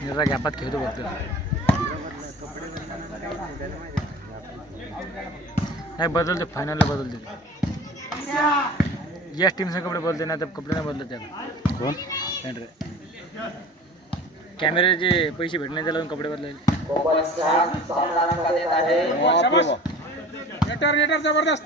निरा गॅपात खेळतो बघतो नाही बदलते फायनलला बदलते याच टीमचे कपडे बदलते नाही तर कपडे नाही बदलत त्याला कोण कॅमेऱ्याचे पैसे भेटणे त्याला कपडे बदलायचे जबरदस्त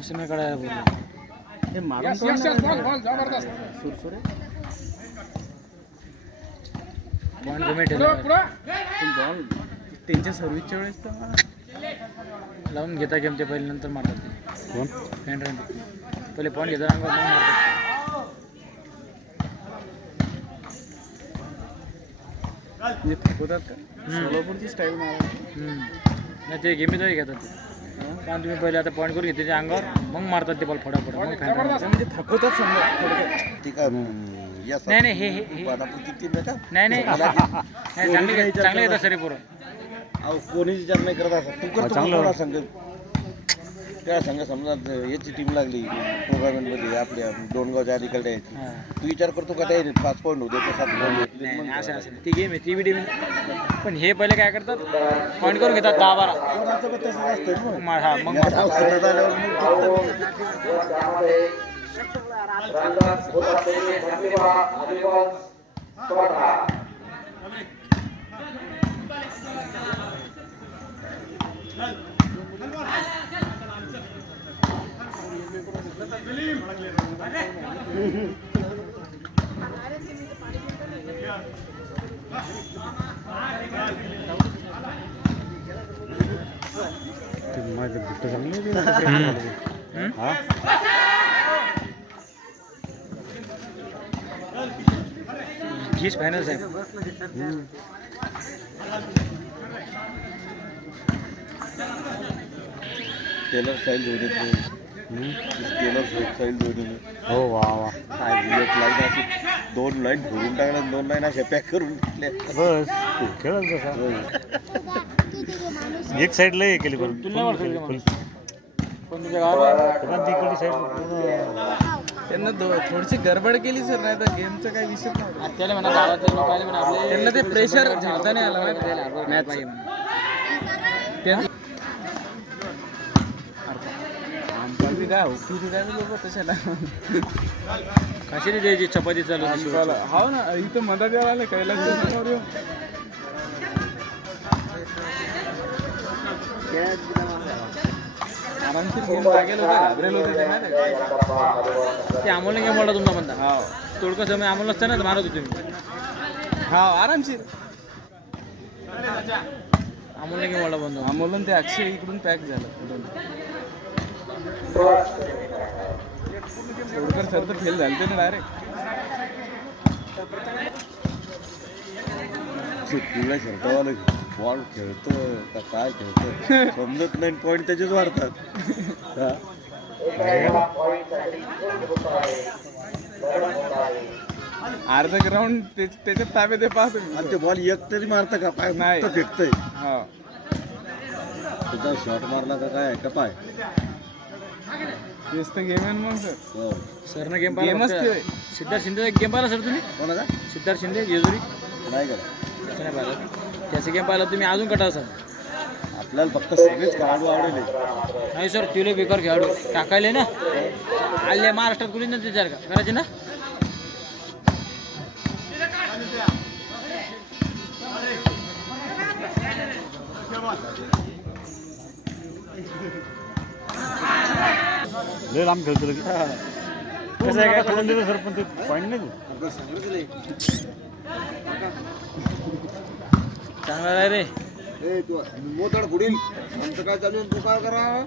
इसमें कड़ा है ये मारून जबरदस्त सुरसुरे पॉइंट कमी ठेवला बॉल त्यांच्या सर्व्हिसच्या वेळेस तर लावून घेता गेम ते पहिले नंतर मारतात ते कोण हँड पहिले पॉइंट घेता मग मारतात म्हणजे थकवतात का सोलापूरची स्टाईल मारा नाही ते गेमीत घेतात ते कारण तुम्ही पहिले आता पॉईंट करून घेते अंगावर मग मारतात ते बॉल फोडाफोडा मग म्हणजे थकवतात समजा ठीक आहे नाही नाही हे नाही नाही चांगले चांगले येतात सर पोरं कोणी विचार नाही करत असं तू करतो चांगला संघ त्या संघ समजा याची टीम लागली टुर्नामेंटमध्ये आपल्या डोणगावच्या अलीकडे यायची तू विचार करतो का त्या 5 पॉईंट होते ते 7 पॉईंट होते मग असं असं ती गेम आहे ती बी टीम पण हे पहिले काय करतात पॉईंट करून घेतात 10-12 हा मग गीस फायनल साहेब टेलर स्टाईल जोडत टेलर स्टाईल जोडत हो वा वा एक लाईन अशी 2 लाईन भरून टाकल्या 2 लाईन अशा पॅक करून टाकल्या बस खेळत जसा एक साईडला हे केली पण तुझ्या गावात त्यांना थोडीशी गडबड केली सर नाही तर गेमचं काही विषय नाही त्याला म्हणा गावातले लोक आले म्हणा आपले त्यांना ते प्रेशर झेलता नाही आलं मॅच आमची काय होती काय लोक तसे ना कशी द्यायची चपाती चालू हो ना इथं मदत द्यायला आले कैलास समोर आरामशीर गेम लागेल होते घाबरेल होते ते माहिती ते अमोलने गेम वाढला तुमचा म्हणता हा थोडकं समय अमोल नसतं ना मारत होते मी हा आरामशीर अमोलने गेम वाढला बंद अमोलन ते अक्षय इकडून पॅक झालं थोडकर सर तर फेल झाले ना डायरेक्ट पिवळ्या शर्टावाला बॉल खेळतं का काय खेळतं समजत नाही पॉईंट त्याचेच वाढतात अर्धा ग्राउंड त्याच्यात ताब्यात ते पाहतो आणि ते बॉल एक तरी मारतं का पाय नाही फेकतंय हा तुझा शॉट मारला का काय का पाय तेच तर गेम आहे मग सर सरनं गेम गेम असते सिद्धार्थ शिंदे गेम पाहिला सर तुम्ही कोणाचा सिद्धार्थ शिंदे जेजुरी नाही का तसं नाही पाहिलं त्याचं गेम पाहिलं तुम्ही अजून कटा असाल आपल्याला फक्त सगळेच खेळाडू आवडेल नाही सर तुले बेकार खेळाडू टाकायले ना आले महाराष्ट्रात कुणी नाही विचार का करायचे ना लय लांब खेळतो की कसं आहे काय पडून देतो सर पण ते पॉईंट नाही आपलं सांगत नाही चांगला आहे रे ए तू मोतड पुढील आमचं काय चालू आहे तू काय करा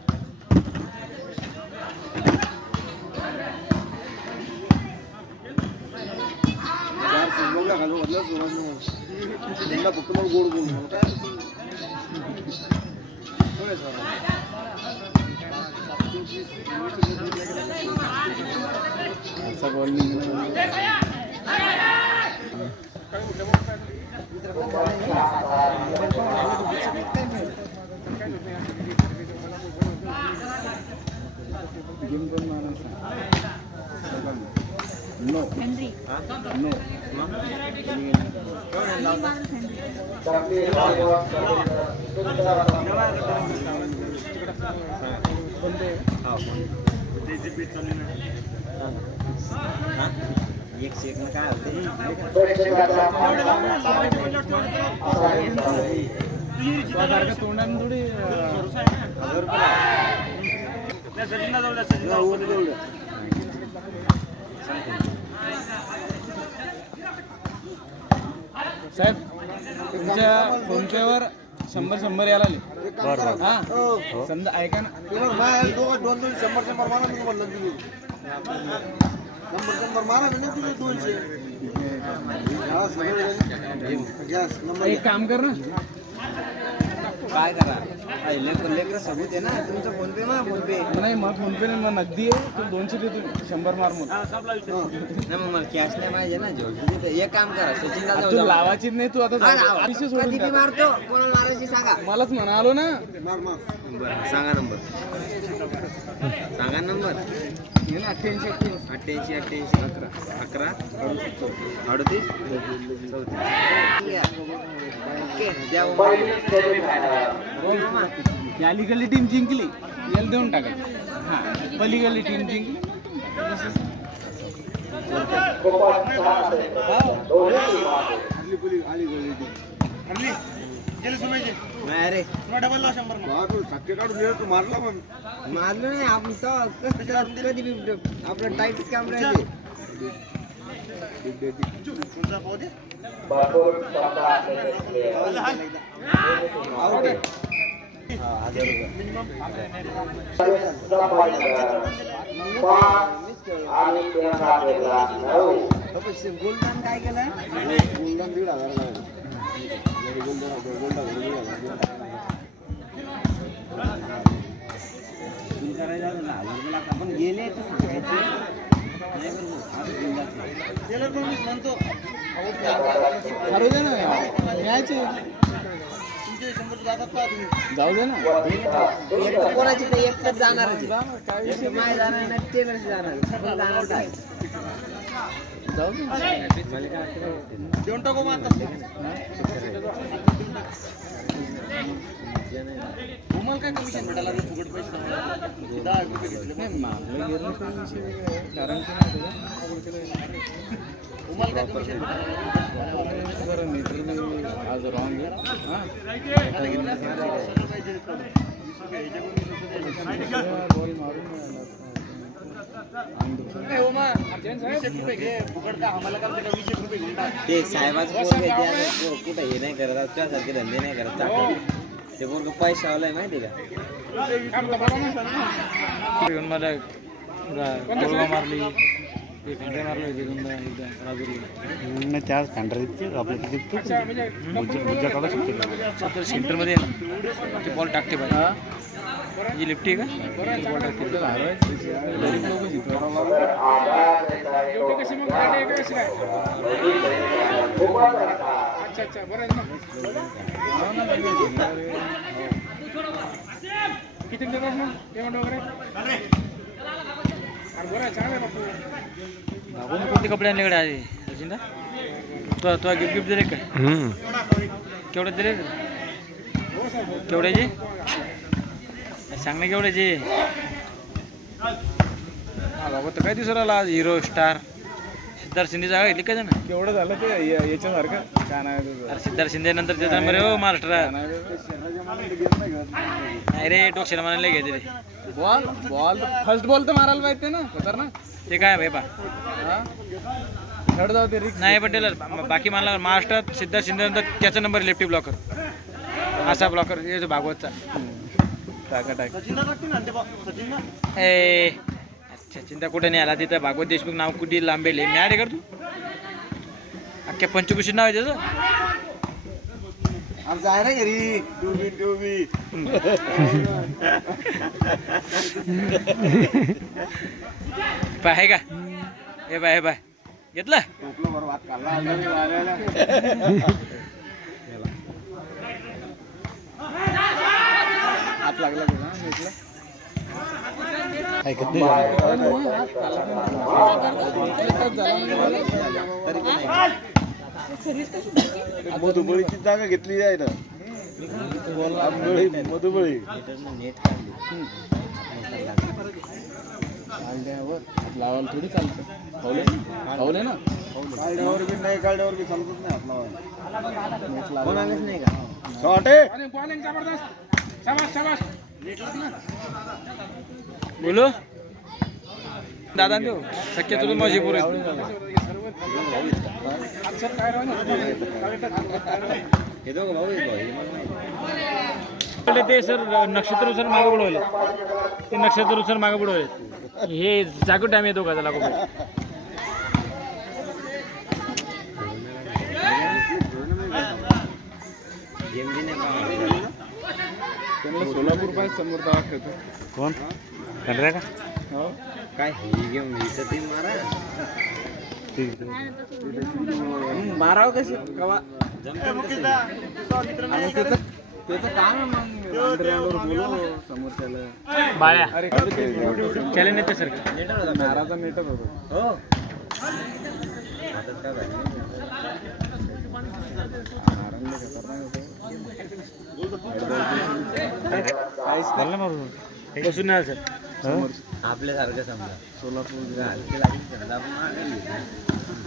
चार सिंगलला घालून घातलं त्यांना फक्त मला गोड बोलू काय होय सर असा बॉल नाही नो नो एक शेक ना काय तोंडाने थोडी साहेब तुमच्या फोनपेवर 100 यायला आले हा समजा ऐका ना दोन 100 मारा मी म्हणलं तुम्ही 100 मारा म्हणजे तुम्ही 200 एक काम कर ना काय करा लेकर सबूत आहे ना तुमचा फोन पे नाही मग फोन पे नाही मग नगदी आहे तू 200 देतो 100 मार मग नाही मग मला कॅश नाही पाहिजे ना एक काम करा सचिन तू लावायची नाही तू आता विषय सोडून टाक. मारतो कोणाला मारायची सांगा मलाच म्हणालो ना बरं सांगा नंबर सांगा नंबर 88 11 38 अलीकडली टीम जिंकली याला देऊन टाकायची हा पलीकडली टीम जिंकली अरे मारलो नाही आपण कधी आपलं टाईटच काम राहते गोल्डन काय केलं गोल्डन 1,500 आपण गेले तर म्हणतो ठरवू दे ना न्यायचे जाऊ दे ना एक तर कोणाची नाही एक तर जाणार माय जाणार नाही ते वर्ष जाणार काय जाऊ दे देऊन टाकू मग तुम्हाला काय कमिशन भेटायला फुकट पैसे 10 रुपये घेतले नाही मागलं गेलं काही विषय वेगळा आहे. कारण की तुम्हाला काय कमिशन बरं मित्रांनी आज रॉंग आहे बॉल मारून ते साहेबाचं कुठं हे नाही करत त्यासारखे धंदे नाही करत ते बोल पैसा आलाय माहिती का घेऊन मला गोळगा मारली एक घंटे मारले होते दोनदा एकदा राजूरला नाही त्याच खंडर आपल्या तिथे बुज्जा काढू शकतो तर सेंटरमध्ये आहे ना ते बॉल टाकते पाहिजे जी लिफ्टी आहे का बॉल टाकते गरीब लोक किती देतात मग पेमेंट वगैरे कोणते कपडे आणले कडे आधी अजिंदा तो गिफ्ट गिफ्ट दिले काय केवढे दिले केवढ्याचे सांग ना केवढ्याचे बाबा तर काय दिसू राहिला आज हिरो स्टार सिद्धार्थ शिंदे जागा घेतली काय ना केवढं झालं ते याच्यासारखं काय नाही अरे सिद्धार्थ शिंदे नंतर त्याचा बरे हो महाराष्ट्रात नाही रे टोक्षला म्हणायला घ्यायचे रे बॉल बॉल फर्स्ट बॉल तर मारायला पाहिजे ना खतरनाक ते काय भाई बा खेळ जाऊ ते रिक्स नाही पटेल बाकी मला महाराष्ट्रात सिद्धार्थ शिंदे नंतर त्याचा नंबर लेफ्टी ब्लॉकर असा ब्लॉकर येतो भागवतचा टाका टाक ए अच्छा चिंता कुठे नाही आला तिथं भागवत देशमुख नाव कुठे लांबेल मी अरे कर तू अख्ख्या पंचकुशीत नाव आहे त्याचं आमचं आहे ना घरी टूबी पाय का हे बाय हे बाय घेतलं टोपलं बरं वाट काढला हात लागला तुला भेटला मधुबळीची जागा घेतली आहे ना मधुबळी लावायला थोडी चालतं खावले ना काढल्यावर बी नाही काढल्यावर बी चालतच नाही हात लावायला नाही का शॉट आहे बोलो दादा देऊ शक्य तुला माझी पुरे ते सर नक्षत्र मागे बुडवले ते नक्षत्र मागे बुडवले हे जागो टाइम येतो का त्याला त्यांना सोलापूर पाहिजे समोर दाखवतो कोण खंडऱ्या का हो काय गेम मारावं कशी कवा आणि त्याचं काम आहे मग अंडरग्राऊंडवर बोलू समोरच्याला बाळ्या अरे चॅलेंज येते सर नाराचा नेटच होतो बसून नाही सर आपल्यासारखं समजा सोलापूर हलकी लागली समजा आपण मागायला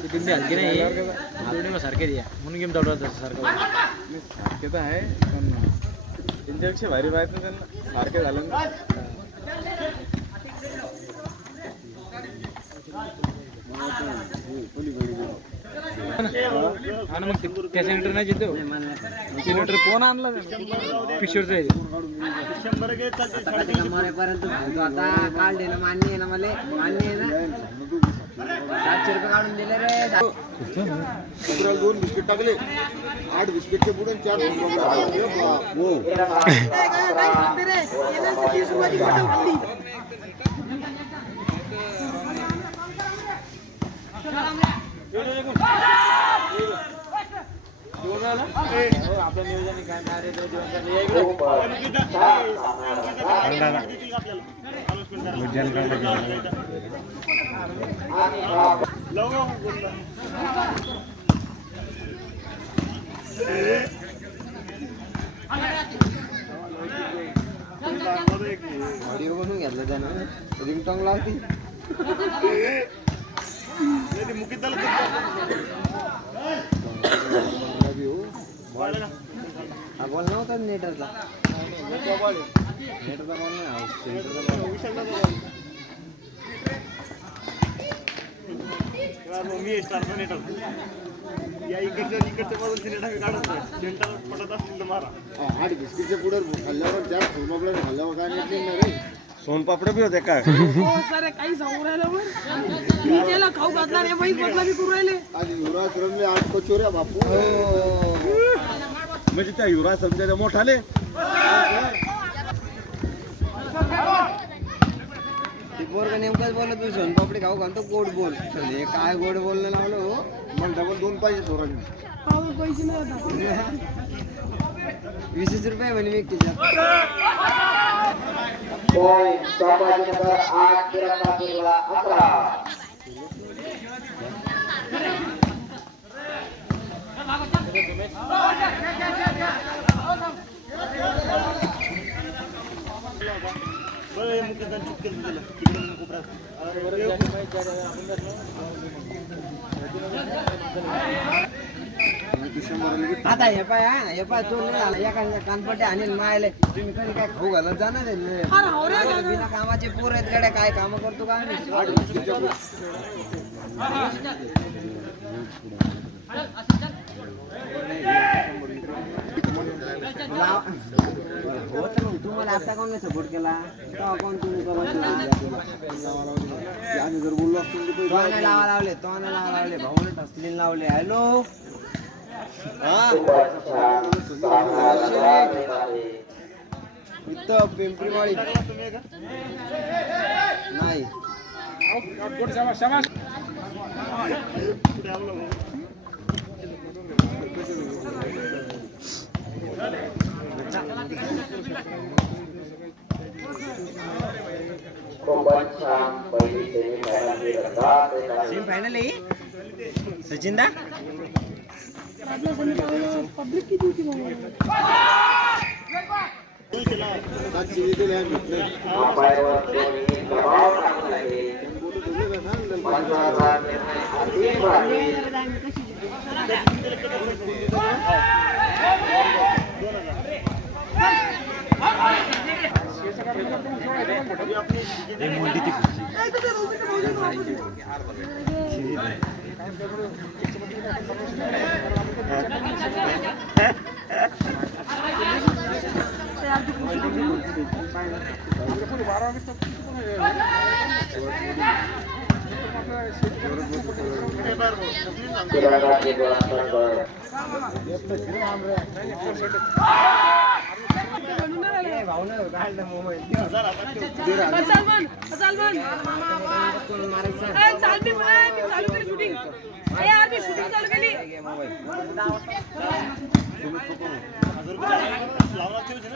ते बिंबी हलकी नाही सारखे द्या म्हणून गेम दौडवत सारखं सारखे तर आहे पण त्यांच्यापेक्षा भारी पाहिजे ना त्यांना सारखे झालं ना आणि मग त्याच्या लिटर नाही जितो किलोमीटर कोण आणला पिशोरचं आहे मरेपर्यंत सांगतो आता काल दे ना मान्य आहे ना मला मान्य आहे ना 700 रुपये काढून दिले रे 2 बिस्किट टाकले 8 बिस्किटचे पुढे 4 आपलं नियोजन काय ऑडिओ बनवून घेतलं त्यानं रिंगटॉंग लावती हा बॉल नव्हता नेटरचा नेटरचा बॉल नाही सेंटरचा आठ बिस्किटचे पुढे खाल्ल्यावर त्या सोनपापड्या खाल्ल्यावर काय नाही रे सोनपापड्या बी होत्या काय काही सांगू राहिलं मी त्याला खाऊ घातला रे बाई बदला बी करू राहिले आज युवराज रमले 8 कचोऱ्या बापू म्हणजे त्या युवराज समजायला मोठाले पोरग नेमकाच बोलत तू सोनपापडी खाऊ घालतो गोड बोल हे काय गोड बोलणं लावलं मग डबल 2 पाहिजे सोरांनी पैसे नाही आता 20 रुपये म्हणे मी तिच्या आता हे पाय तो नाही आला एका कानपट्टे आणि मायले तुम्ही कधी काय खाऊ घालत जाणार आहे बिना कामाचे पोर आहेत गड्या काय काम करतो काय तुम्हाला आता कोण नाही सपोर्ट केला तेव्हा कोण तुम्ही जर बोललो असतो लावा लावले भाऊने टसलीन लावले हॅलो इथं पिंपरीवाडी नाही सेमी फायनल आहे सचिन दा पब्लिक किती होती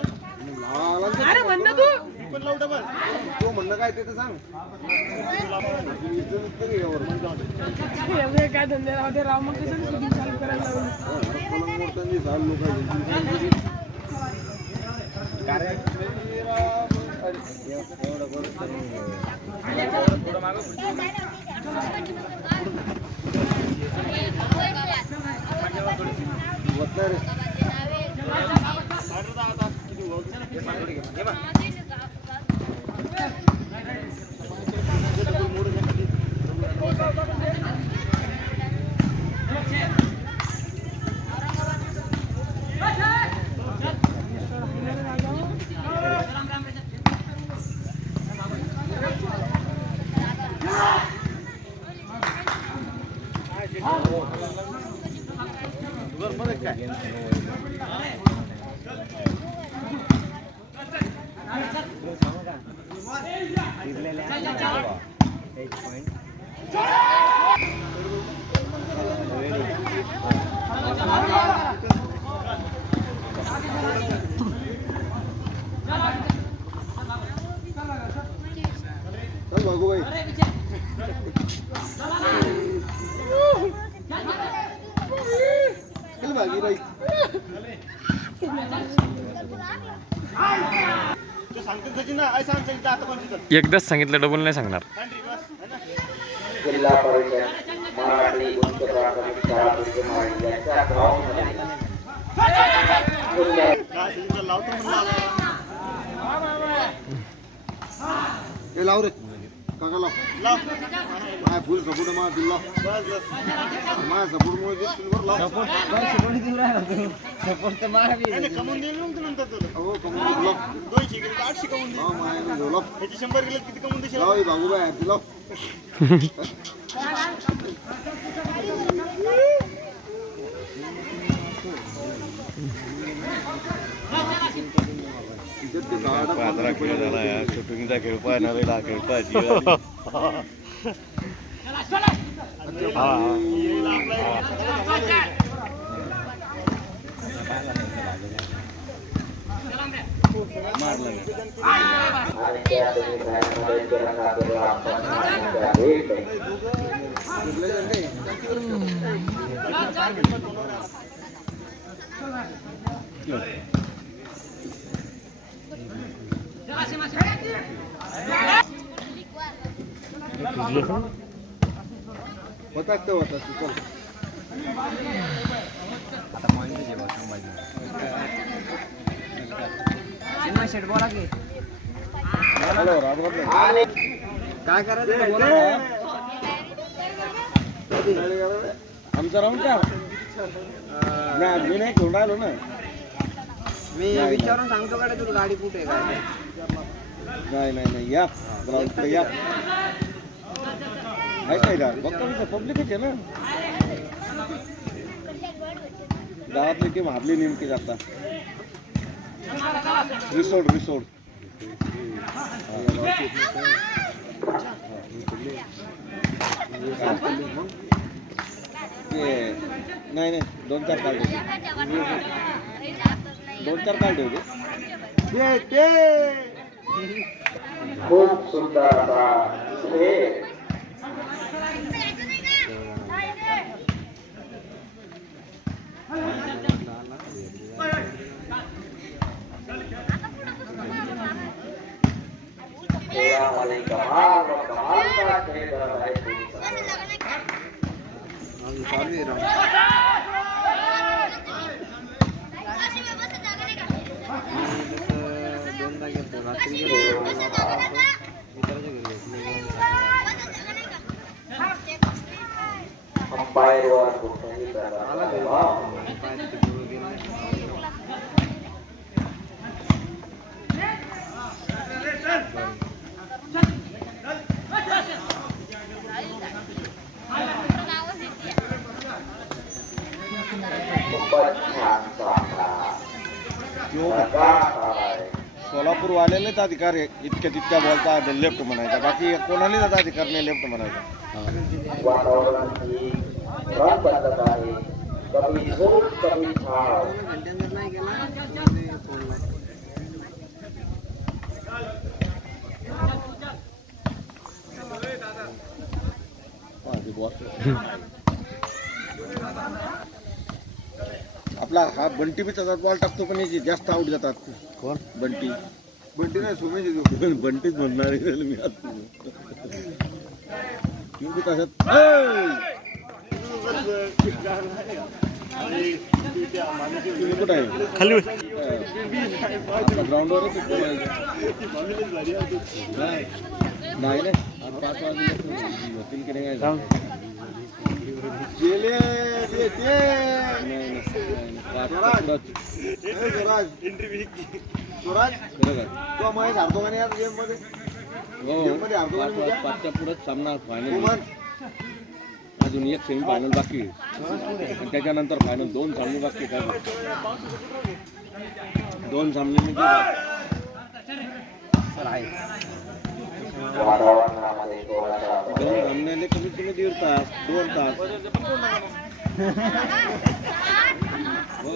अरे म्हणणं तू म्हणणं काय ते तर सांग काय धंदे राहते राव मग कसं शूटिंग चालू करायला चल भागू भाई चल भागी भाई एकदाच सांगितलं डबल नाही सांगणार. जिल्हा परिषद मराठी उच्च प्राथमिक शाळा दुर्गमाळी यांच्या ग्राउंडमध्ये हे लाव रे काका लाव माय फुल सपोर्ट मा दिला माय सपोर्ट मुळे दिसतील वर लाव सपोर्ट तर मारा कमवून देईल मग नंतर तुला हो कमवून दिला 200 गेले 800 कमवून दे. हा माय ने झोला ह्याची 100 गेले किती कमवून देशील? लाव भाऊ बाय दिला शूटिंगचा खेळ पाहणार खेळ पाहायची होतात ते होतात चल चिन्मय शेठ बोला की हॅलो रामराम काय करायचं ते बोला आमचा राऊंड का नाही मी नाही घेऊन राहिलो ना मी विचारून सांगतो का रे तुला गाडी कुठे आहे काय नाही नाही नाही या ग्राउंडकडे या माहित नाही का बघता पब्लिकच आहे ना गावातली टीम हारली नेमकी आता रिसोड नाही नाही 2-4 काढ होते 2-4 काढ होते खूप सुंदर असा खेळ खेळामध्ये कमालचा खेळ करत आहे दोनदा घेतो रात्री अंपायरवर कुठेही प्रकारचा दबाव खूपच छान सामना सोलापूर वालेलेच अधिकार आहे इतक्या तितक्या बोलता लेफ्ट म्हणायचा बाकी कोणालाच अधिकार नाही लेफ्ट म्हणायचा वातावरण ही रंग बदलत आहे कभी धूप कभी छाव घंट्यानंतर नाही गेला सोडला आपला हा बंटी बी तसाच बॉल टाकतो पण याची जास्त आउट जातात कोण बंटी नाही सुमेश बंटीच म्हणणार आहे मी आता क्योंकि तसंच तुम्ही कुठं आहे खाली ग्राउंडवरच नाही नाही 5 वाजले होतील की नाही तो महेश हारतो का नाही आज गेम मध्ये पाचच्या पुढेच सामना फायनल अजून एक सेमी फायनल बाकी आहे त्याच्यानंतर फायनल 2 सामने बाकी काय 2 सामने म्हणजे वातावरणामध्ये थोडासा 2 सामन्याले कमीत कमी 1.5 तास 2 तास हो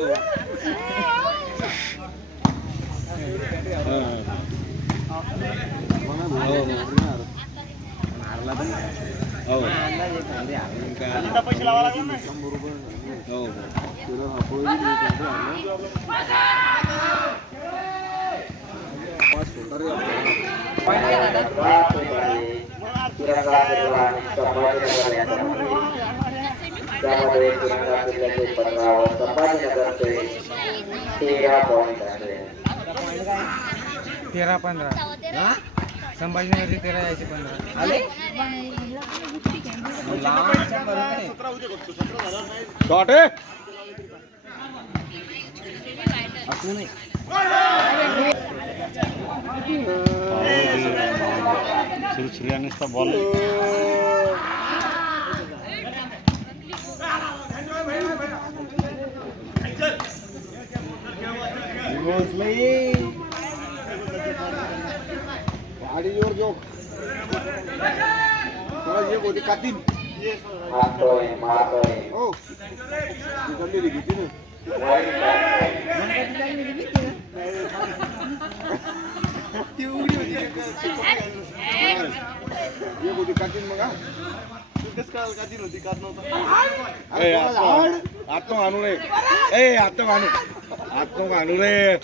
तिरंगा किल्ला आणि संभाजीनगर यांच्यामध्ये त्यामध्ये तिरंगा किल्ल्याचे 15 व संभाजीनगरचे 13 पॉईंट आहे 13-15 संभाजीनगरची 13 याची 15 आले शॉट आहे सुरसुर्यानेचा बॉल गाडी जोर जो थोडा ये होती कातीन हातोय मारतोय हो तिकडली घेतली ना वाईट ये होती कातीन मग हा आत्म आणू रे ए आत्म आणू रे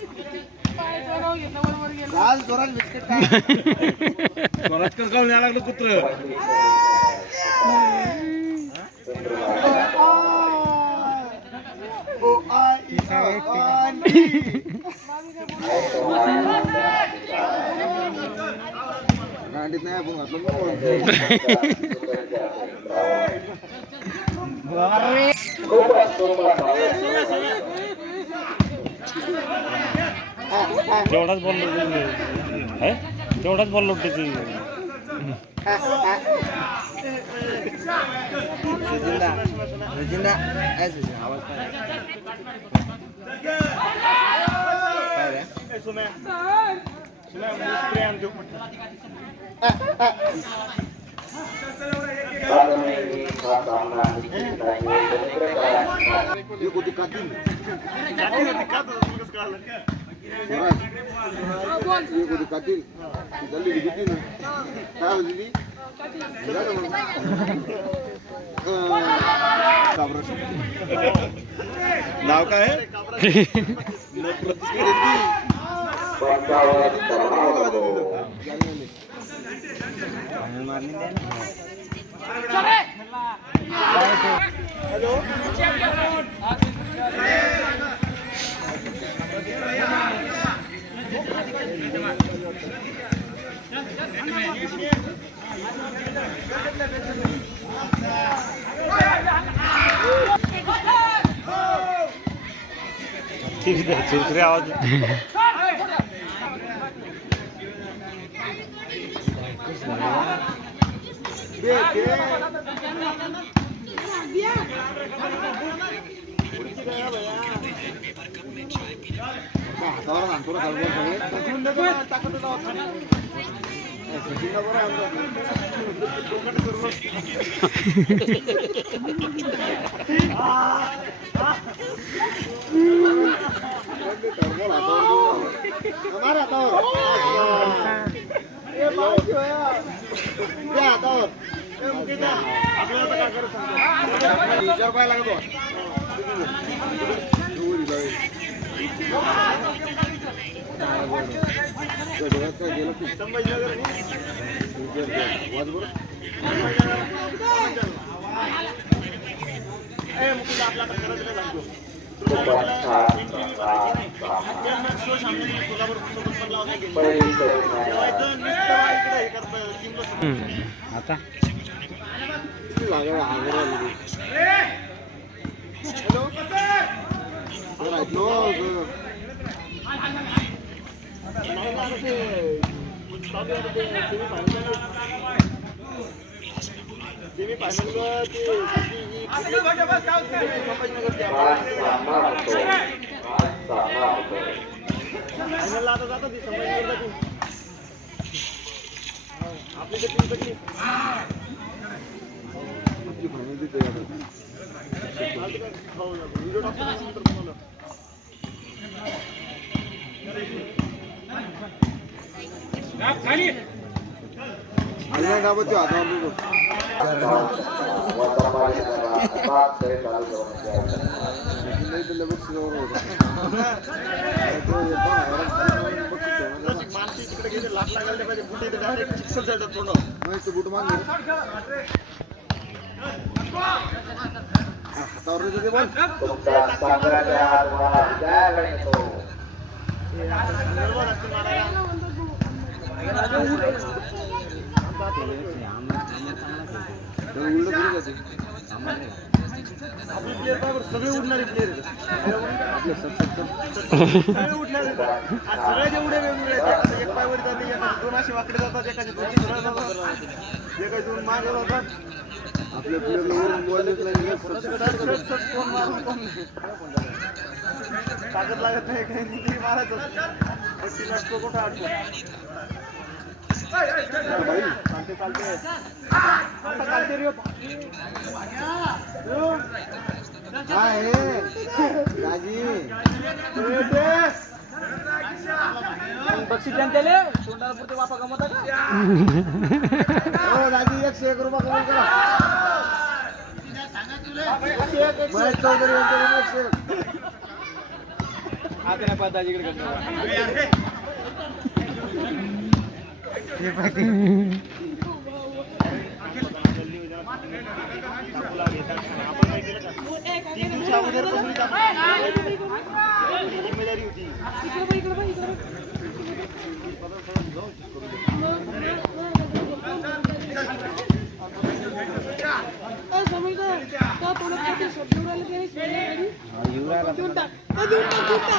पाय चढव घेतलं बरोबर काल जोरात बिस्किट कोणाचकर गावून यायला लागलं कुत्र गाडीत नाही आपण घातलं तेवढाच बोललो तेवढाच बोललो त्याची रजिंदा काय सुजिंदा? आवाज काय रे? नाव काय आहे? ठीक आहे चिरचिरी आवाज आता सगळे उडणारे प्लेयर सगळे जेवढे वेगवेगळे एक पायवर जाते दोन असे वाकडे जातात एकाचे दोन सरळ जातात एका दोन मागे जातात आपल्या ताकद लागत नाही काही नाही मारायचं पट्टी नसतो कुठं अडतो चालते चालते चालते रे बक्षीस जनतेले तोंडाला पुरते वापा कमवता का राजी 101 रुपये कमी करा महेश चौधरी यांच्याकडे 101 आता नाही पाहता इकडे समजा